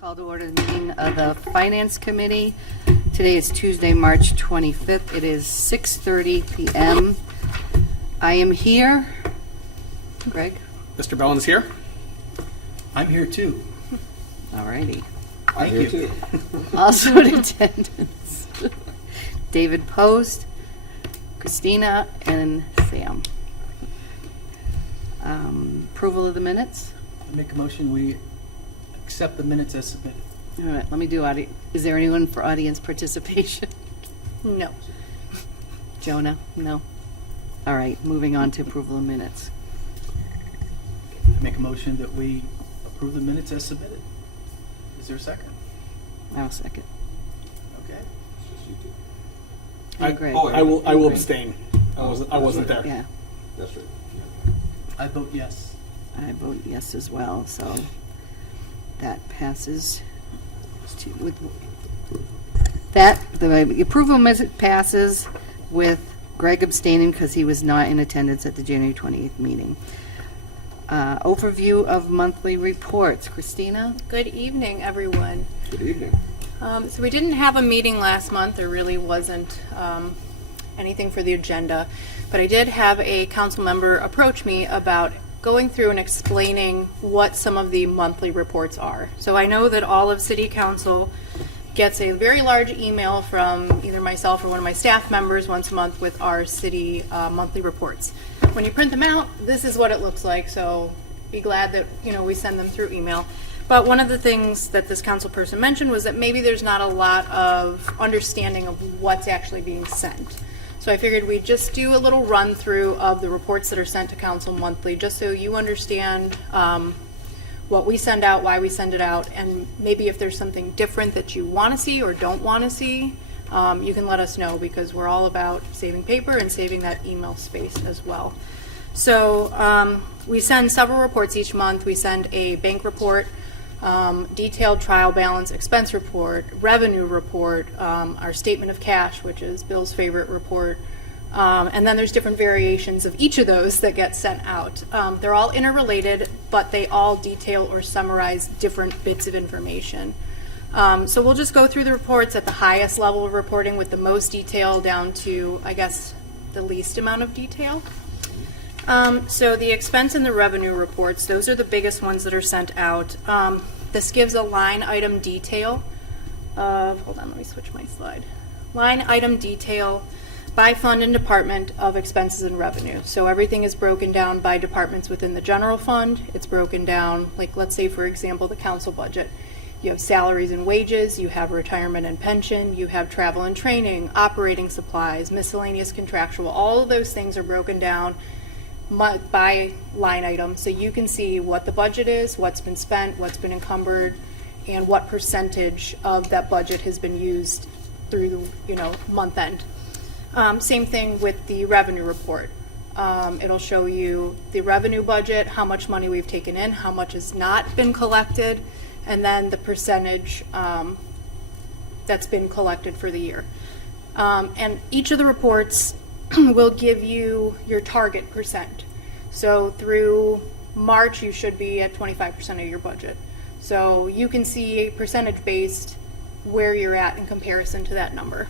Call to order the meeting of the Finance Committee. Today is Tuesday, March 25th. It is 6:30 p.m. I am here. Greg? Mr. Bowen's here. I'm here too. All righty. Thank you. Also in attendance, David Post, Christina, and Sam. Approval of the minutes? I make a motion we accept the minutes as submitted. All right, let me do is there anyone for audience participation? No. Jonah? No? All right, moving on to approval of minutes. I make a motion that we approve the minutes as submitted. Is there a second? I'll second. Okay. And Greg. I will Greg. abstain. I wasn't there. Yeah, That's right. I vote yes. I vote yes as well, so that passes. With that, the approval of minutes passes with Greg abstaining because he was not in attendance at the January 28th meeting. Overview of monthly reports. Christina? Good evening, everyone. Good evening. So we didn't have a meeting last month. There really wasn't anything for the agenda. But I did have a council member approach me about going through and explaining what some of the monthly reports are. So I know that all of City Council gets a very large email from either myself or one of my staff members once a month with our city monthly reports. When you print them out, this is what it looks like, so be glad that we send them through email. But one of the things that this council person mentioned was that maybe there's not a lot of understanding of what's actually being sent. So I figured we'd just do a little run through of the reports that are sent to council monthly, just so you understand what we send out, why we send it out, and maybe if there's something different that you want to see or don't want to see, you can let us know, because we're all about saving paper and saving that email space as well. So we send several reports each month. We send a bank report, detailed trial balance expense report, revenue report, our statement of cash, which is Bill's favorite report, and then there's different variations of each of those that get sent out. They're all interrelated, but they all detail or summarize different bits of information. So we'll just go through the reports at the highest level of reporting with the most detail down to, I guess, the least amount of detail. So the expense and the revenue reports, those are the biggest ones that are sent out. This gives a line item detail of, hold on, let me switch my slide. Line item detail by fund and department of expenses and revenue. So everything is broken down by departments within the general fund. It's broken down, like let's say for example, the council budget. You have salaries and wages, you have retirement and pension, you have travel and training, operating supplies, miscellaneous contractual. All of those things are broken down by line item, so you can see what the budget is, what's been spent, what's been encumbered, and what percentage of that budget has been used through month end. Same thing with the revenue report. It'll show you the revenue budget, how much money we've taken in, how much has not been collected, and then the percentage that's been collected for the year. And each of the reports will give you your target percent. So through March, you should be at 25% of your budget. So you can see percentage based where you're at in comparison to that number.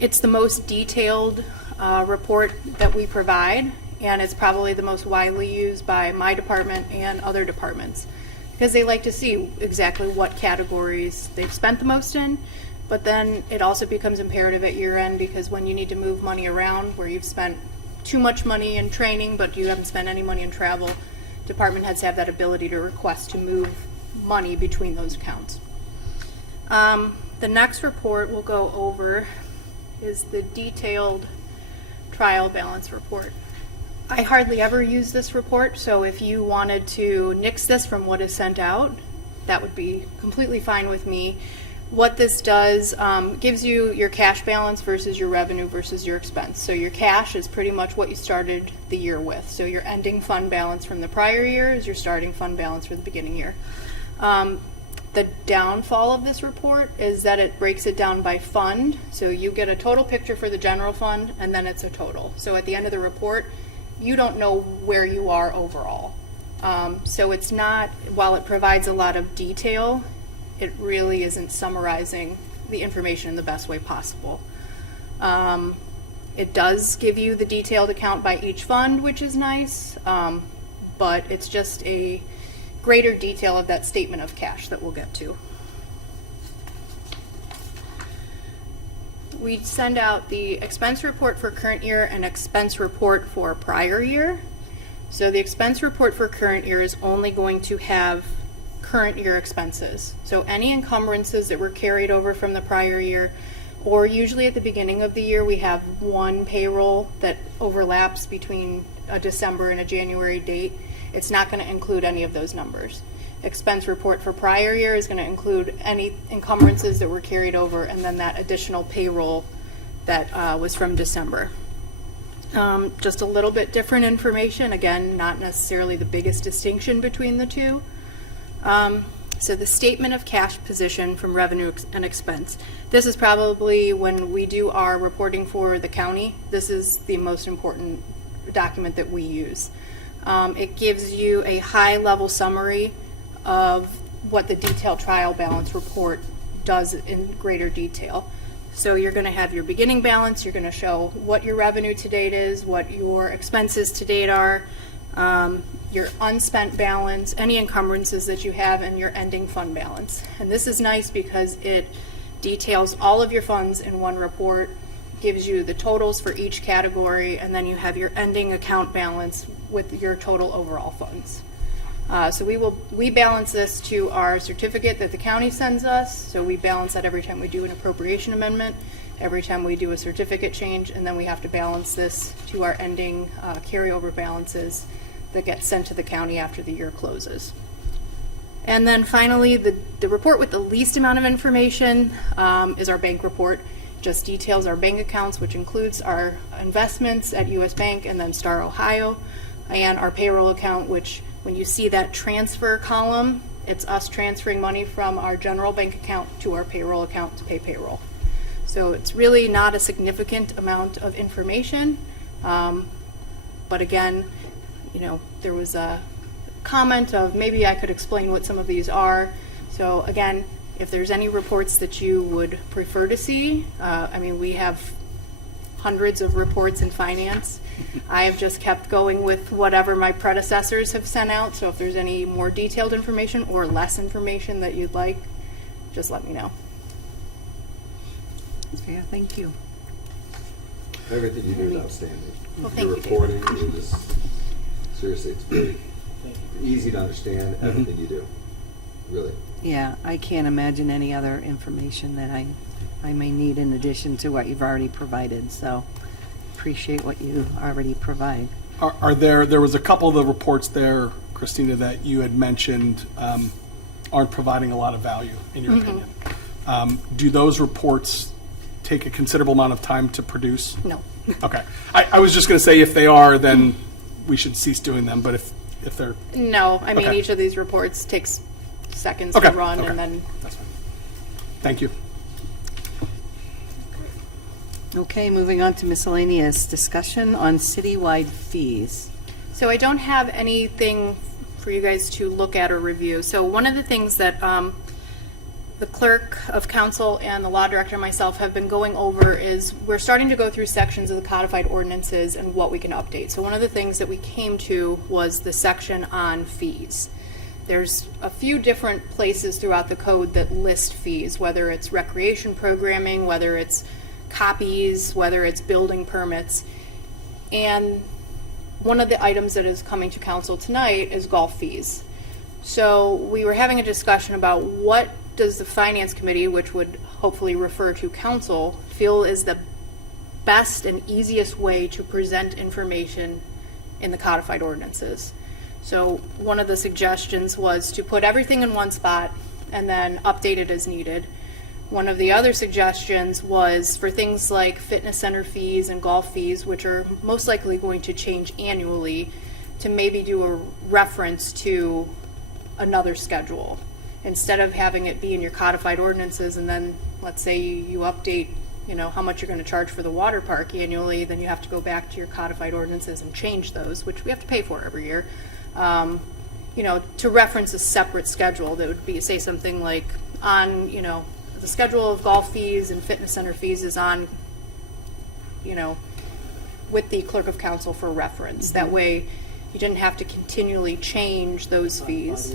It's the most detailed report that we provide, and it's probably the most widely used by my department and other departments, because they like to see exactly what categories they've spent the most in. But then it also becomes imperative at year end, because when you need to move money around where you've spent too much money in training but you haven't spent any money in travel, department heads have that ability to request to move money between those accounts. The next report we'll go over is the detailed trial balance report. I hardly ever use this report, so if you wanted to nix this from what is sent out, that would be completely fine with me. What this does, gives you your cash balance versus your revenue versus your expense. So your cash is pretty much what you started the year with. So your ending fund balance from the prior year is your starting fund balance for the beginning year. The downfall of this report is that it breaks it down by fund. So you get a total picture for the general fund, and then it's a total. So at the end of the report, you don't know where you are overall. So it's not, while it provides a lot of detail, it really isn't summarizing the information in the best way possible. It does give you the detailed account by each fund, which is nice, but it's just a greater detail of that statement of cash that we'll get to. We send out the expense report for current year and expense report for prior year. So the expense report for current year is only going to have current year expenses. So any encumbrances that were carried over from the prior year, or usually at the beginning of the year, we have one payroll that overlaps between a December and a January date. It's not going to include any of those numbers. Expense report for prior year is going to include any encumbrances that were carried over, and then that additional payroll that was from December. Just a little bit different information. Again, not necessarily the biggest distinction between the two. So the statement of cash position from revenue and expense. This is probably, when we do our reporting for the county, this is the most important document that we use. It gives you a high-level summary of what the detailed trial balance report does in greater detail. So you're going to have your beginning balance, you're going to show what your revenue to date is, what your expenses to date are, your unspent balance, any encumbrances that you have, and your ending fund balance. And this is nice because it details all of your funds in one report, gives you the totals for each category, and then you have your ending account balance with your total overall funds. So we balance this to our certificate that the county sends us. So we balance that every time we do an appropriation amendment, every time we do a certificate change, and then we have to balance this to our ending carryover balances that get sent to the county after the year closes. And then finally, the report with the least amount of information is our bank report. Just details our bank accounts, which includes our investments at U.S. Bank and then Star Ohio, and our payroll account, which when you see that transfer column, it's us transferring money from our general bank account to our payroll account to pay payroll. So it's really not a significant amount of information. But again, you know, there was a comment of maybe I could explain what some of these are. So again, if there's any reports that you would prefer to see, I mean, we have hundreds of reports in finance. I have just kept going with whatever my predecessors have sent out. So if there's any more detailed information or less information that you'd like, just let me know. Yeah, thank you. Everything you do is outstanding. Well, thank Your you, Dave. reporting is just, seriously, it's very easy to understand everything you do, really. Yeah, I can't imagine any other information that I may need in addition to what you've already provided, so appreciate what you already provide. There was a couple of the reports there, Christina, that you had mentioned aren't providing a lot of value, in your opinion. Do those reports take a considerable amount of time to produce? No. Okay. I was just going to say if they are, then we should cease doing them, but if they're... No, I mean, Okay. each of these reports takes seconds Okay, to run, okay. and then That's fine. Thank you. Okay, moving on to miscellaneous discussion on citywide fees. So I don't have anything for you guys to look at or review. So one of the things that the clerk of council and the law director and myself have been going over is we're starting to go through sections of the codified ordinances and what we can update. So one of the things that we came to was the section on fees. There's a few different places throughout the code that list fees, whether it's recreation programming, whether it's copies, whether it's building permits. And one of the items that is coming to council tonight is golf fees. So we were having a discussion about what does the finance committee, which would hopefully refer to council, feel is the best and easiest way to present information in the codified ordinances. So one of the suggestions was to put everything in one spot and then update it as needed. One of the other suggestions was for things like fitness center fees and golf fees, which are most likely going to change annually, to maybe do a reference to another schedule. Instead of having it be in your codified ordinances and then, let's say you update, you know, how much you're going to charge for the water park annually, then you have to go back to your codified ordinances and change those, which we have to pay for every year. to reference a separate schedule that would be, say, something like on, the schedule of golf fees and fitness center fees is on, with the clerk of council for reference. That way, you didn't have to continually change those fees.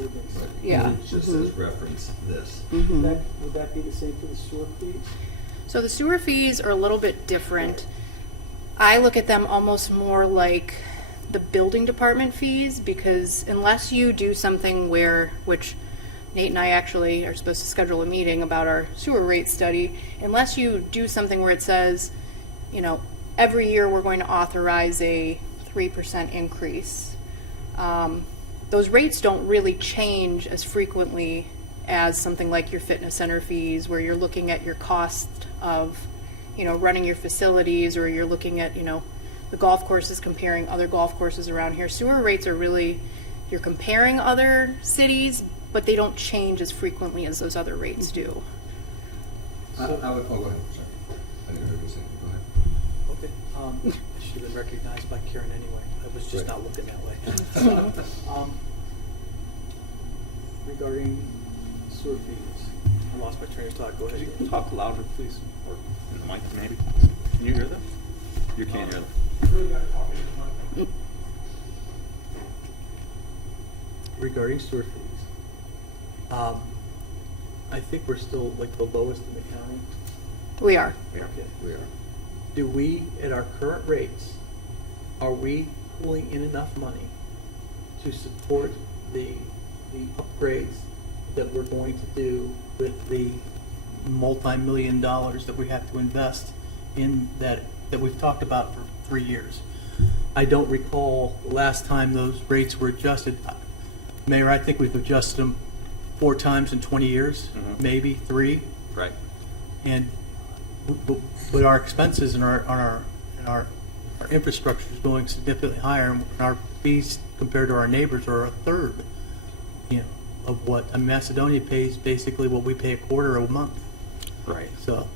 Yeah. It just says reference this. Would that be the same for the sewer fees? So the sewer fees are a little bit different. I look at them almost more like the building department fees, because unless you do something which Nate and I actually are supposed to schedule a meeting about our sewer rate study, unless you do something where it says, every year we're going to authorize a 3% increase, those rates don't really change as frequently as something like your fitness center fees, where you're looking at your cost of, running your facilities, or you're looking at, the golf courses, comparing other golf courses around here. Sewer rates are really, you're comparing other cities, but they don't change as frequently as those other rates do. I would, oh, go ahead, sorry. I didn't hear what you said, go ahead. Okay. I should have been recognized by Karen anyway. I was just Right. not looking that way. Regarding sewer fees, I lost my train of thought. Go ahead. Could you talk louder, please? Or in the mic, maybe? Can you hear them? You can't hear them. Regarding sewer fees, I think we're still like the lowest in the county. We are. Okay. We are. Do we, at our current rates, are we pulling in enough money to support the upgrades that we're going to do with the multi-million dollars that we have to invest in that we've talked about for 3 years? I don't recall the last time those rates were adjusted. Mayor, I think we've adjusted them 4 times in 20 years, maybe 3. Right. And but our expenses and our infrastructure is going significantly higher, and our fees compared to our neighbors are a third, of what Macedonia pays, basically what we pay a quarter a month. Right. So,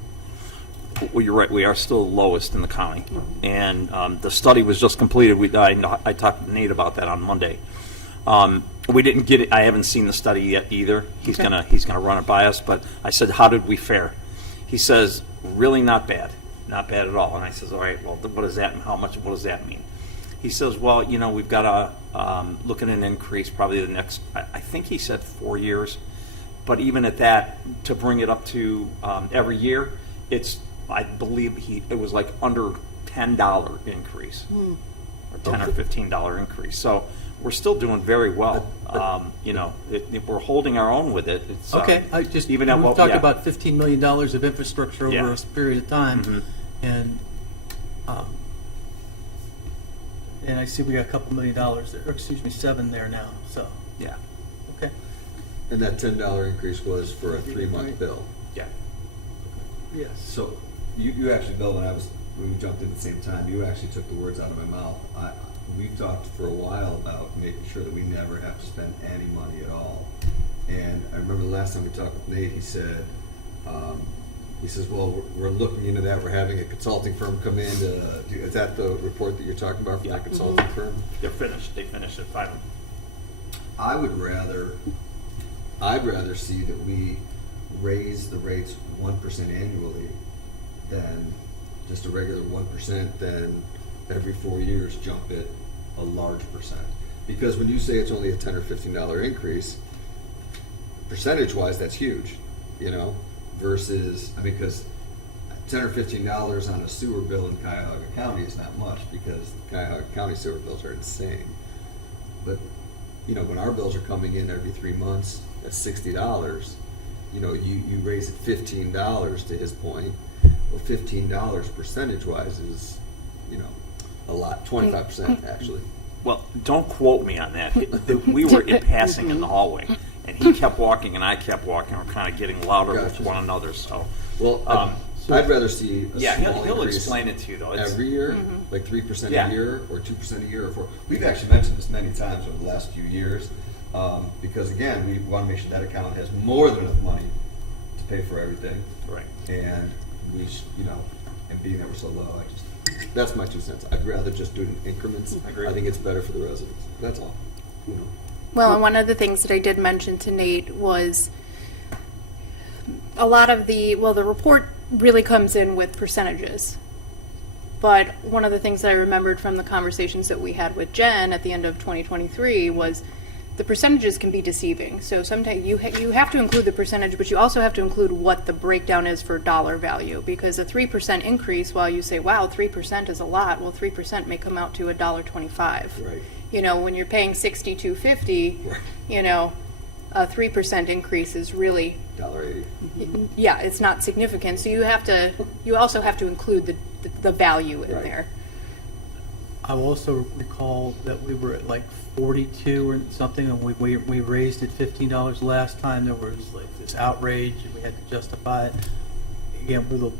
Well, you're right. We are still the lowest in the county, and the study was just completed. I talked to Nate about that on Monday. We didn't get it. I haven't seen the study yet either. He's gonna run it by us. But I said, how did we fare? He says, really not bad at all. And I says, all right. Well, what does that mean? What does that mean? He says, well, we've got to look at an increase probably the next. I think he said 4 years. But even at that, to bring it up to every year, I believe it was like under $10 increase, or $10 or $15 increase. So we're still doing very well. We're holding our own with it. It's, okay, even at we've what talked about $15 million of infrastructure over Yeah. a period of time, Mhm. and I see we got a couple $1 million there, or excuse me, 7 there now. So, Yeah, okay. And that $10 increase was for a 3-month bill. yeah. Yes. So you actually, Bill, when we jumped in at the same time, you actually took the words out of my mouth. We've talked for a while about making sure that we never have to spend any money at all. And I remember the last time we talked with Nate, he said, well, we're looking into that. We're having a consulting firm come in to do, is that the report that you're talking about from Yeah. that consulting firm? They're finished. They finished at 5. I'd rather see that we raise the rates 1% annually than just a regular 1%, than every 4 years jump it a large percent. Because when you say it's only a $10 or $15 increase, percentage-wise, that's huge, versus, because $10 or $15 on a sewer bill in Cuyahoga County is not much, because Cuyahoga County sewer bills are insane. But when our bills are coming in every 3 months at $60, you raise it $15 to his point. Well, $15 percentage-wise is, a lot, 25% actually. Well, don't quote me on that. We were passing in the hallway, and he kept walking, and I kept walking. We're kind of getting louder with Gotcha. one another. So, Well, I'd rather see a yeah, small he'll increase explain it to you though. It's, every year, like 3% Yeah. a year, or 2% a year, or 4%. We've actually mentioned this many times over the last few years, because again, we want to make sure that account has more than enough money to pay for everything. Right. And we, and being that we're so low, that's my 2 cents. I'd rather just do it in increments. I agree. I think it's better for the residents. That's all. Well, and one of the things that I did mention to Nate was a lot of the report really comes in with percentages. But one of the things that I remembered from the conversations that we had with Jen at the end of 2023 was the percentages can be deceiving. So sometimes you have to include the percentage, but you also have to include what the breakdown is for dollar value. Because a 3% increase, while you say, wow, 3% is a lot, well, 3% may come out to $1.25. Right. You know, when you're paying $62.50, Right. you know, a 3% increase is really, $1.80. yeah, it's not significant. So you also have to include the value in Right. there. I will also recall that we were at like 42 or something, and we raised it $15 last time. There was like this outrage, and we had to justify it. Again, you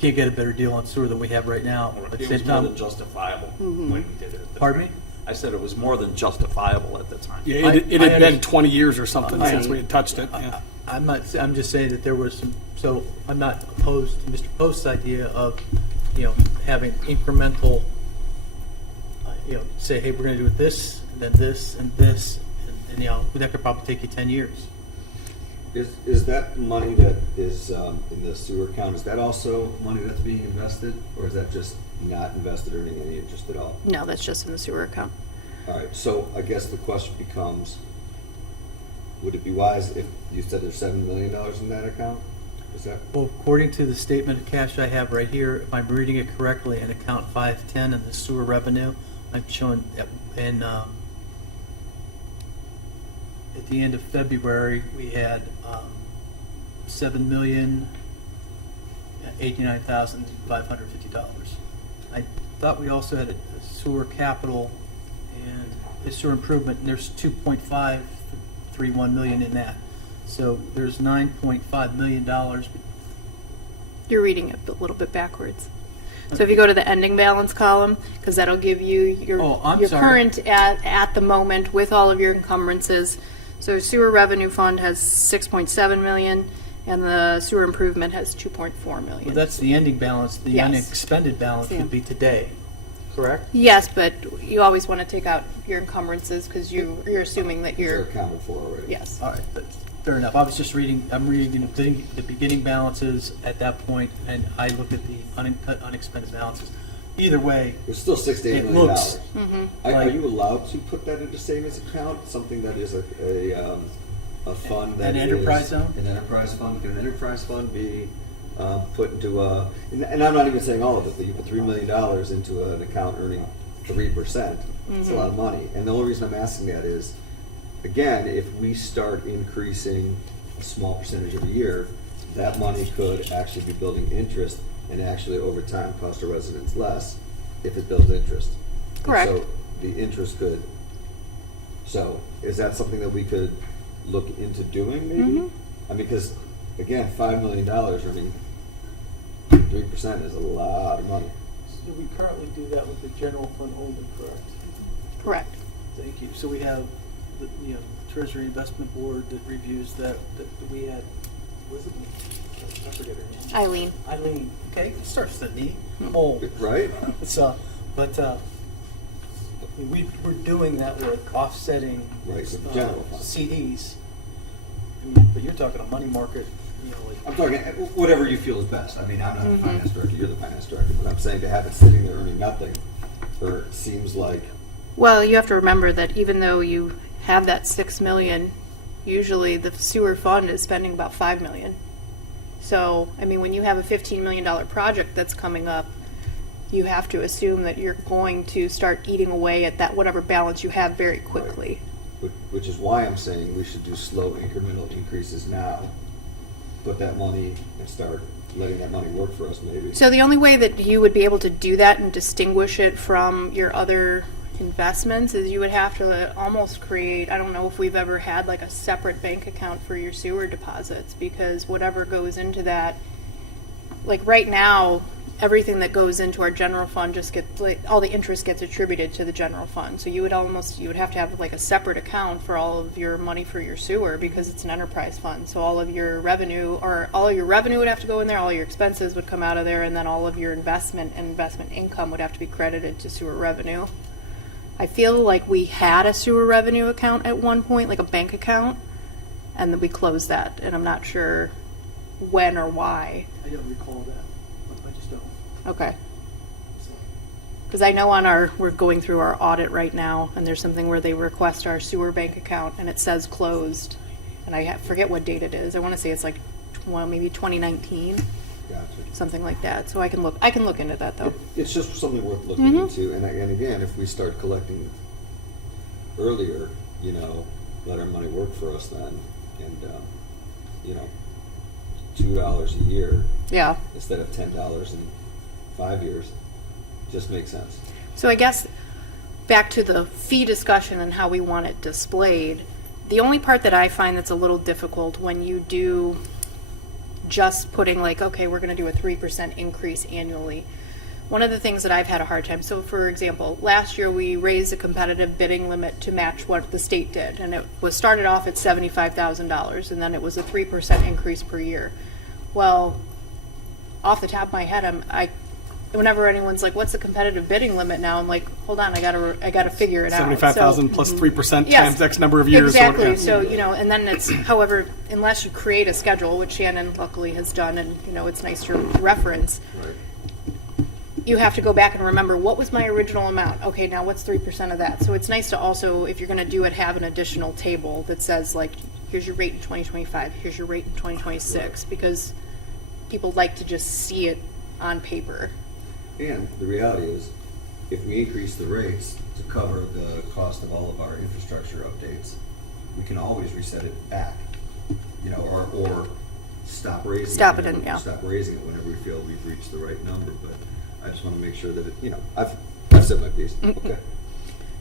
can't get a better deal on sewer than we have right now. At the It same was more time, than justifiable when we did it. At the Pardon time. me? I said it was more than justifiable at the time. Yeah, I it had been understand. 20 years or something I- since we had touched it. Yeah. I'm just saying that there was some, so I'm not opposed to Mr. Post's idea of, having incremental, say, hey, we're gonna do it this, and then this, and this, and that could probably take you 10 years. Is that money that is in the sewer account, is that also money that's being invested? Or is that just not invested, earning any interest at all? No, that's just in the sewer account. All right, so I guess the question becomes, would it be wise if you said there's $7 million in that account? Is that, Well, according to the statement of cash I have right here, if I'm reading it correctly, in account 510 in the sewer revenue, I'm showing at the end of February, we had $7,089,550. I thought we also had a sewer capital and a sewer improvement, and there's 2.531 million in that. So there's $9.5 million. You're reading it a little bit backwards. So if you go to the ending balance column, because that'll give you your Oh, I'm your sorry. current at the moment with all of your encumbrances. So sewer revenue fund has 6.7 million, and the sewer improvement has 2.4 million. Well, that's the ending balance. The Yes. unexpended balance Yeah. would be today, correct? Yes, but you always want to take out your encumbrances because you're assuming that they're you're accounted for already? yes. All right, that's fair enough. I'm reading the beginning balances at that point, and I look at the unexpended balances. Either way, It's still $6 to $8 It million. looks- Are like- you allowed to put that into savings account, something that is a fund that An is enterprise zone? An enterprise fund? Can an enterprise fund be put into and I'm not even saying all of it, but you put $3 million into an account earning 3%. It's a lot of money. And the only reason I'm asking that is, again, if we start increasing a small percentage every year, that money could actually be building interest and actually over time cost our residents less if it builds interest. And Correct. so the interest could, so is that something that we could look into doing maybe? I mean, because again, $5 million earning 3% is a lot of money. So we currently do that with the general fund only, correct? Correct. Thank you. So we have the Treasury Investment Board that reviews that we had, was it? I forget her name. Eileen. Okay, it starts with an E. Old. Right? We're doing that with offsetting Right, with the general fund. CDs. I mean, but you're talking a money market, I'm talking, whatever you feel is best. I mean, I'm not the finance director, you're the finance director, but I'm saying to have it sitting there earning nothing, or seems like, Well, you have to remember that even though you have that 6 million, usually the sewer fund is spending about 5 million. So, I mean, when you have a $15 million project that's coming up, you have to assume that you're going to start eating away at that whatever balance you have very quickly. which is why I'm saying we should do slow incremental increases now. Put that money and start letting that money work for us maybe. So the only way that you would be able to do that and distinguish it from your other investments is you would have to almost create, I don't know if we've ever had like a separate bank account for your sewer deposits, because whatever goes into that, like right now, everything that goes into our general fund just gets, like, all the interest gets attributed to the general fund. So you would have to have like a separate account for all of your money for your sewer because it's an enterprise fund. So all of your revenue would have to go in there, all your expenses would come out of there, and then all of your investment and investment income would have to be credited to sewer revenue. I feel like we had a sewer revenue account at one point, like a bank account, and then we closed that, and I'm not sure when or why. I don't recall that. I just don't. Okay. So, Because I know we're going through our audit right now, and there's something where they request our sewer bank account, and it says closed, and I forget what date it is. I want to say it's like, well, maybe 2019, Gotcha. something like that. So I can look into that though. It's just something worth looking into, and again, if we start collecting earlier, let our money work for us then, and, $2 a year Yeah. instead of $10 in 5 years, just makes sense. So I guess back to the fee discussion and how we want it displayed, the only part that I find that's a little difficult when you do just putting like, okay, we're going to do a 3% increase annually. One of the things that I've had a hard time, so for example, last year we raised the competitive bidding limit to match what the state did, and it was started off at $75,000, and then it was a 3% increase per year. Well, off the top of my head, whenever anyone's like, "What's the competitive bidding limit now?" I'm like, "Hold on, I gotta figure it out." 75,000 plus 3% Yes, times X number of years. Exactly. So, and then it's, however, unless you create a schedule, which Shannon luckily has done, and it's nice to reference. Right. You have to go back and remember, what was my original amount? Okay, now what's 3% of that? So it's nice to also, if you're going to do it, have an additional table that says, like, here's your rate in 2025, here's your rate in 2026, because people like to just see it on paper. And the reality is, if we increase the rates to cover the cost of all of our infrastructure updates, we can always reset it back, or stop raising Stop it. it in, yeah. Stop raising it whenever we feel we've reached the right number. But I just want to make sure that I've said my piece. Okay.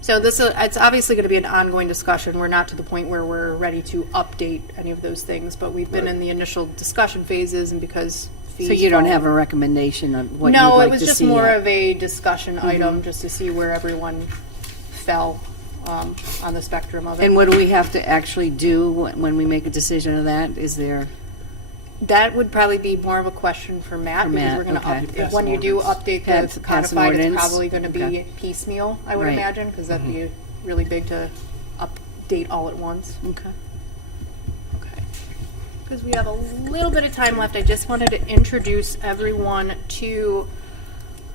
So it's obviously going to be an ongoing discussion. We're not to the point where we're ready to update any of those things, but we've been Right. in the initial discussion phases, and because fees So you don't fall- have a recommendation on what you'd No, like it was to just see more yet? of a discussion item, just to see where everyone fell on the spectrum of it. And what do we have to actually do when we make a decision of that? Is there, That would probably be more of a question for Matt, For because Matt, we're going okay. to, when you do update Pass the an codified, it's ordinance? probably going to be Okay. piecemeal, I would Right. imagine, because that'd be really big to update all at once. okay. Okay. Because we have a little bit of time left, I just wanted to introduce everyone to,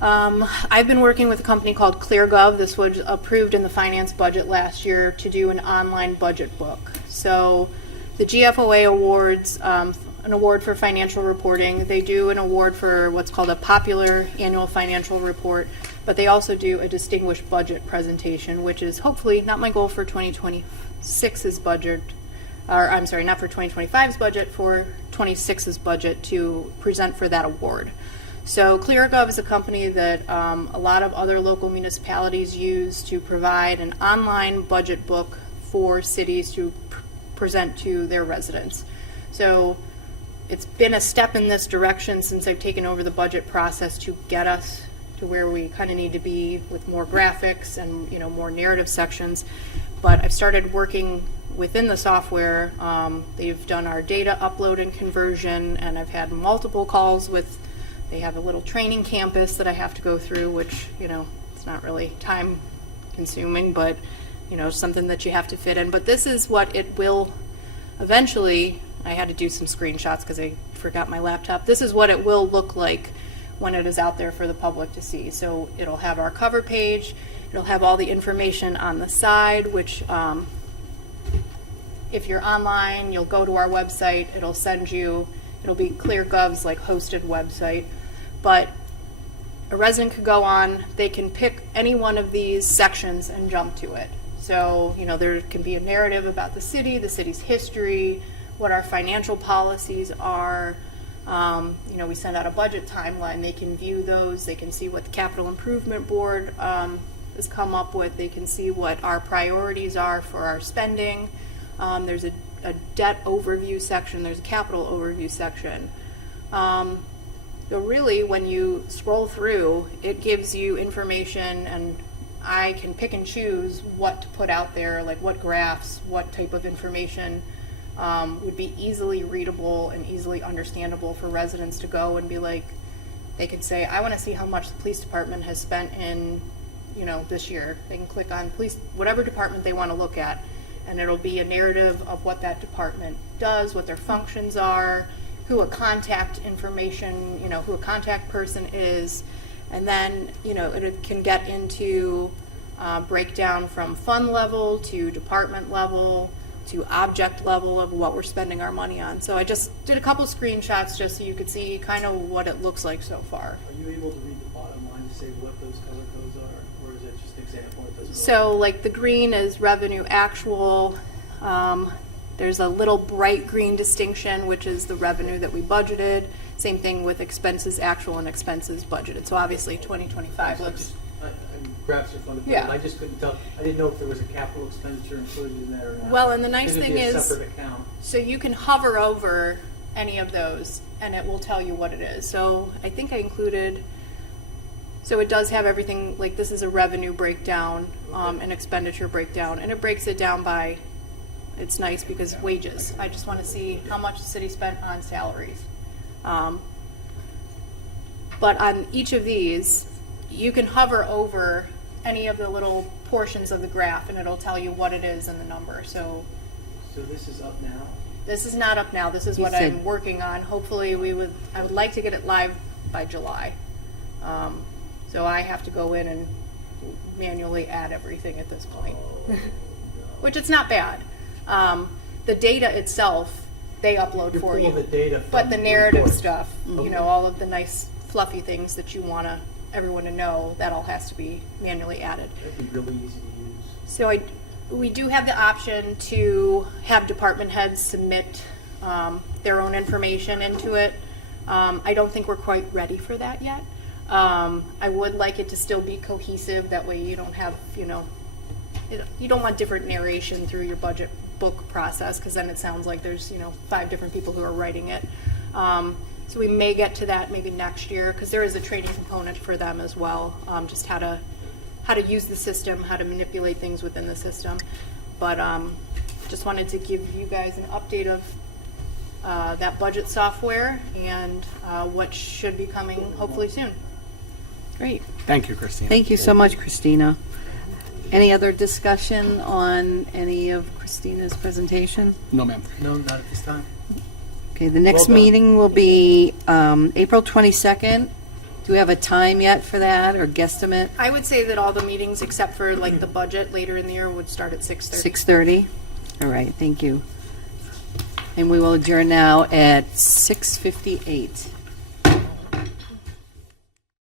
I've been working with a company called ClearGov. This was approved in the finance budget last year to do an online budget book. So the GFOA awards, an award for financial reporting. They do an award for what's called a popular annual financial report, but they also do a distinguished budget presentation, which is hopefully not my goal for 2026's budget, or I'm sorry, not for 2025's budget, for 26's budget to present for that award. So ClearGov is a company that a lot of other local municipalities use to provide an online budget book for cities to present to their residents. So it's been a step in this direction since I've taken over the budget process to get us to where we kind of need to be with more graphics and more narrative sections. But I've started working within the software. They've done our data upload and conversion, and I've had multiple calls with. They have a little training campus that I have to go through, which it's not really time consuming, but something that you have to fit in. But this is what it will eventually. I had to do some screenshots because I forgot my laptop. This is what it will look like when it is out there for the public to see. So it'll have our cover page. It'll have all the information on the side, which if you're online, you'll go to our website. It'll send you. It'll be ClearGov's hosted website, but a resident could go on. They can pick any one of these sections and jump to it. So there can be a narrative about the city's history, what our financial policies are. We send out a budget timeline. They can view those. They can see what the Capital Improvement Board has come up with. They can see what our priorities are for our spending. There's a debt overview section. There's a capital overview section. So really, when you scroll through, it gives you information, and I can pick and choose what to put out there, like what graphs, what type of information would be easily readable and easily understandable for residents to go and be like, they could say, I want to see how much the police department has spent in this year. They can click on police, whatever department they want to look at, and it'll be a narrative of what that department does, what their functions are, who a contact information, who a contact person is, and then, it can get into breakdown from fund level to department level to object level of what we're spending our money on. So I just did a couple screenshots just so you could see kind of what it looks like so far. Are you able to read the bottom line to say what those color codes are, or is it just an example? It doesn't So like the green is revenue actual. There's a little bright green distinction, which is the revenue that we budgeted. Same thing with expenses actual and expenses budgeted. So obviously 2025 looks. I grabbed your phone, Yeah. and I just couldn't tell. I didn't know if there was a capital expenditure included in that or not. Well, and the nice It'd thing be a is, separate account. so you can hover over any of those and it will tell you what it is. So I think I included, so it does have everything, like this is a revenue breakdown, an expenditure breakdown, and it breaks it down by, it's nice because wages. I just want to see how much the city spent on salaries. But on each of these, you can hover over any of the little portions of the graph and it'll tell you what it is and the number. So So this is up now? this is not up now. This is You what said- I'm working on. Hopefully I would like to get it live by July. So I have to go in and manually add everything at this point, which it's not bad. The data itself, they upload You're for you. pulling the data from But the the narrative reports. stuff, Okay. all of the nice fluffy things that you want everyone to know, that all has to be manually added. That'd be really easy to use. So we do have the option to have department heads submit their own information into it. I don't think we're quite ready for that yet. I would like it to still be cohesive. That way you don't have, you don't want different narration through your budget book process, because then it sounds like there's, 5 different people who are writing it. So we may get to that maybe next year, because there is a training component for them as well, just how to use the system, how to manipulate things within the system. But just wanted to give you guys an update of that budget software and what should be coming hopefully soon. Great. Thank you, Christine. Thank you so much, Christina. Any other discussion on any of Christina's presentation? No, ma'am. No, not at this time. Okay, the next Well done. meeting will be April 22nd. Do we have a time yet for that, or guesstimate? I would say that all the meetings except for like the budget later in the year would start at 6:30. 6:30? All right, thank you. And we will adjourn now at 6:58.